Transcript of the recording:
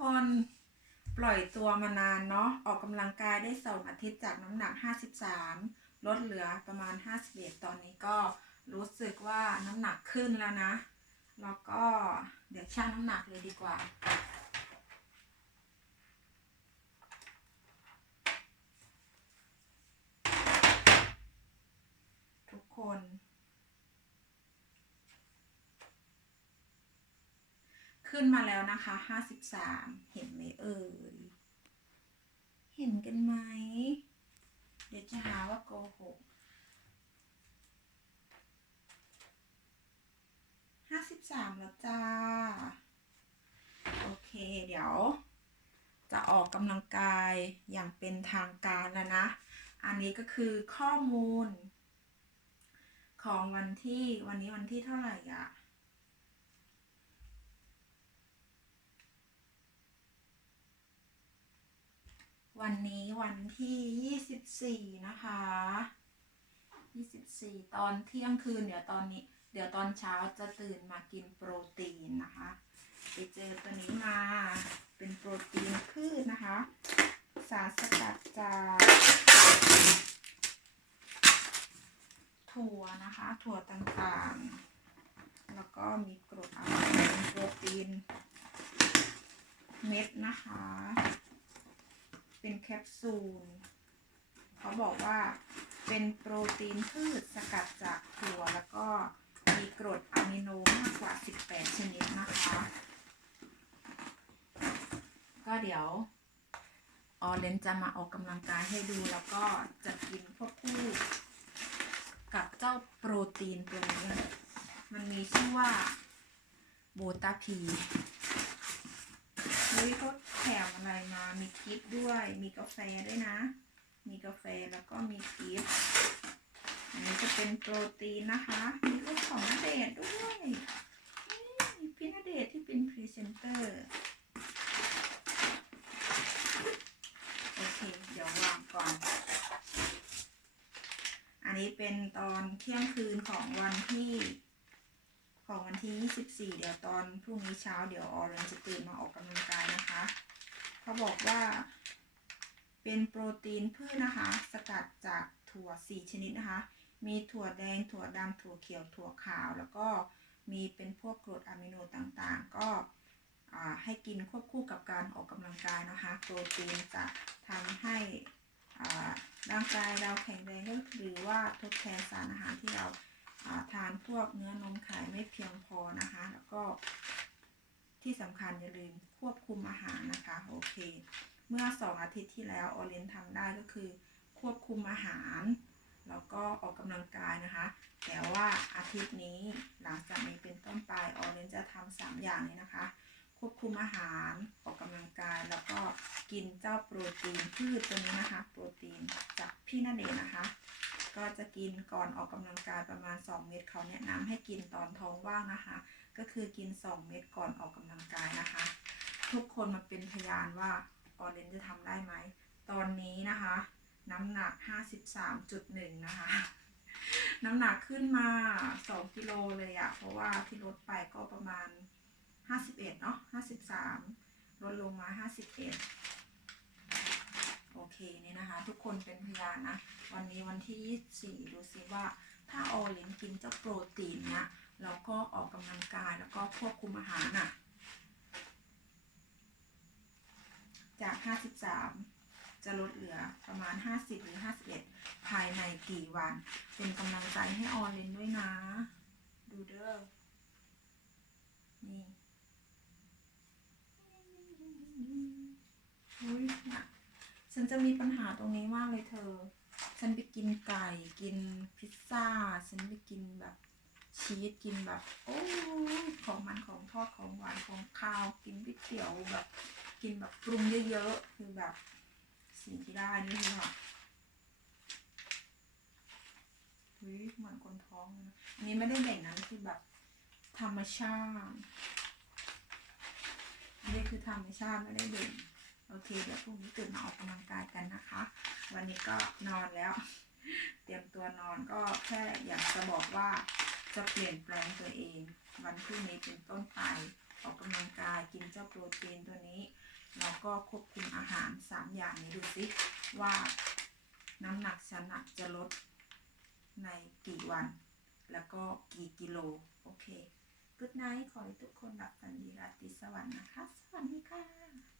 คนปล่อยตัวมานานเนาะออกกำลังกายได้สองอาทิตย์จากน้ำหนัก 53 ลดเหลือประมาณ 51 ตอนนี้ก็รู้สึกว่าน้ำหนักขึ้นแล้วนะ แล้วก็เดี๋ยวชั่งน้ำหนักเลยดีกว่าทุกคน ขึ้นมาแล้วนะคะห้าสิบสามเห็นไหมเอ่ย เห็นกันไหม เดี๋ยวจะหาว่าโกหกห้าสิบสามแล้วจ้า โอเคเดี๋ยว จะออกกำลังกายอย่างเป็นทางการแล้วนะ อันนี้ก็คือข้อมูล ของวันที่วันนี้วันที่เท่าไหร่อะ วันนี้วันที่ยี่สิบสี่นะคะยี่สิบสี่ตอนเที่ยงคืนเดี๋ยวตอนนี้ เดี๋ยวตอนเช้าจะตื่นมากินโปรตีนนะคะไปเจอตัวนี้มาเป็นโปรตีนพืชนะคะ สารสกัดจากถั่วนะคะ ถั่วต่างๆ แล้วก็มีกรดอะมิโนโปรตีนเม็ดนะคะ เป็นแคปซูล เขาบอกว่าเป็นโปรตีนพืชสกัดจากถั่ว แล้วก็มีกรดอะมิโนมากกว่า 18 ชนิดนะคะ ก็เดี๋ยวออเรนจะมาออกกำลังกายให้ดูแล้วก็จะกินควบคู่กับเจ้าโปรตีนตัวนี้ มันมีชื่อว่าโบตาพี เฮ้ยเขาแถมอะไรมา มีคลิปด้วย มีกาแฟด้วยนะ มีกาแฟแล้วก็มีคลิปอันนี้จะเป็นโปรตีนนะคะ มีรูปของณเดชด้วยนี่พี่ณเดชที่เป็นพรีเซนเตอร์ โอเค เดี๋ยววางก่อน อันนี้เป็นตอนเที่ยงคืนของวันที่ ของวันที่ 24 เดี๋ยวตอนพรุ่งนี้เช้าเดี๋ยวออเรนจะตื่นมาออกกำลังกายนะคะ เขาบอกว่า เป็นโปรตีนพืชนะคะ สกัดจากถั่ว 4 ชนิดนะคะ มีถั่วแดง ถั่วดำถั่วเขียว ถั่วขาว แล้วก็มีเป็นพวกกรดอะมิโนต่างๆ ก็ให้กินควบคู่กับการออกกำลังกายนะคะ โปรตีนจะทำให้ร่างกายเราแข็งแรงหรือว่าทดแทนสารอาหารที่เรา ทานพวกเนื้อนมไข่ไม่เพียงพอนะคะ แล้วก็ที่สำคัญอย่าลืมควบคุมอาหารนะคะ โอเค เมื่อสองอาทิตย์ที่แล้วออเรนทำได้ก็คือ ควบคุมอาหาร แล้วก็ออกกำลังกายนะคะ แต่ว่าอาทิตย์นี้หลังจากนี้เป็นต้นไปออเรนจะทำสามอย่างนี้นะคะ ควบคุมอาหารออกกำลังกาย แล้วก็กินเจ้าโปรตีนพืชตัวนี้นะคะ โปรตีนจากพี่นาเดชน์นะคะ ก็จะกินก่อนออกกำลังกายประมาณ 2 เม็ดเขาแนะนำให้กินตอนท้องว่างนะคะ ก็คือกิน 2 เม็ดก่อนออกกำลังกายนะคะ ทุกคนมาเป็นพยานว่าออเรนจะทำได้ไหม ตอนนี้นะคะ น้ำหนัก 53.1 นะคะ น้ำหนักขึ้นมา 2 กิโลเลยอะเพราะว่าที่ลดไปก็ประมาณ 51 เนาะ53 ลดลงมา 51โอเค นี่นะคะ ทุกคนเป็นพยานนะ วันนี้วันที่ 24 ดูซิว่า ถ้าออลินกินเจ้าโปรตีนเนี้ยแล้วก็ออกกำลังกายแล้วก็ควบคุมอาหารน่ะ จาก 53 จะลดเหลือประมาณ 50 หรือ 51 ภายในกี่วัน เป็นกำลังใจให้ออลินด้วยนะ ดูเด้อนี่ อุ้ยนี่ยฉัน จะมีปัญหาตรงนี้มากเลยเธอ ฉันไปกินไก่กินพิซซ่า ฉันไปกินแบบชีสกินแบบ โอ้ของมันของทอดของหวานของข้าวกินก๋วยเตี๋ยวแบบ กินแบบปรุงเยอะๆคือแบบ สิ่งที่ได้นี่คือแบบเฮ้ยเหมือนคนท้องนะอันนี้ไม่ได้เบ่งนะคือแบบ ธรรมชาติอันนี้คือธรรมชาติไม่ได้เบ่ง โอเค เดี๋ยวพรุ่งนี้ตื่นมาออกกำลังกายกันนะคะ วันนี้ก็นอนแล้ว เตรียมตัวนอนก็แค่อยากจะบอกว่าจะเปลี่ยนแปลงตัวเอง วันพรุ่งนี้เป็นต้นไปออกกำลังกายกินเจ้าโปรตีนตัวนี้แล้วก็ควบคุมอาหาร 3 อย่างนี้ดูสิว่าน้ำหนักฉันจะลดในกี่วัน แล้วก็กี่กิโล โอเค good night ขอให้ทุกคนหลับฝันดีราตรีสวัสดิ์นะคะ สวัสดีค่ะ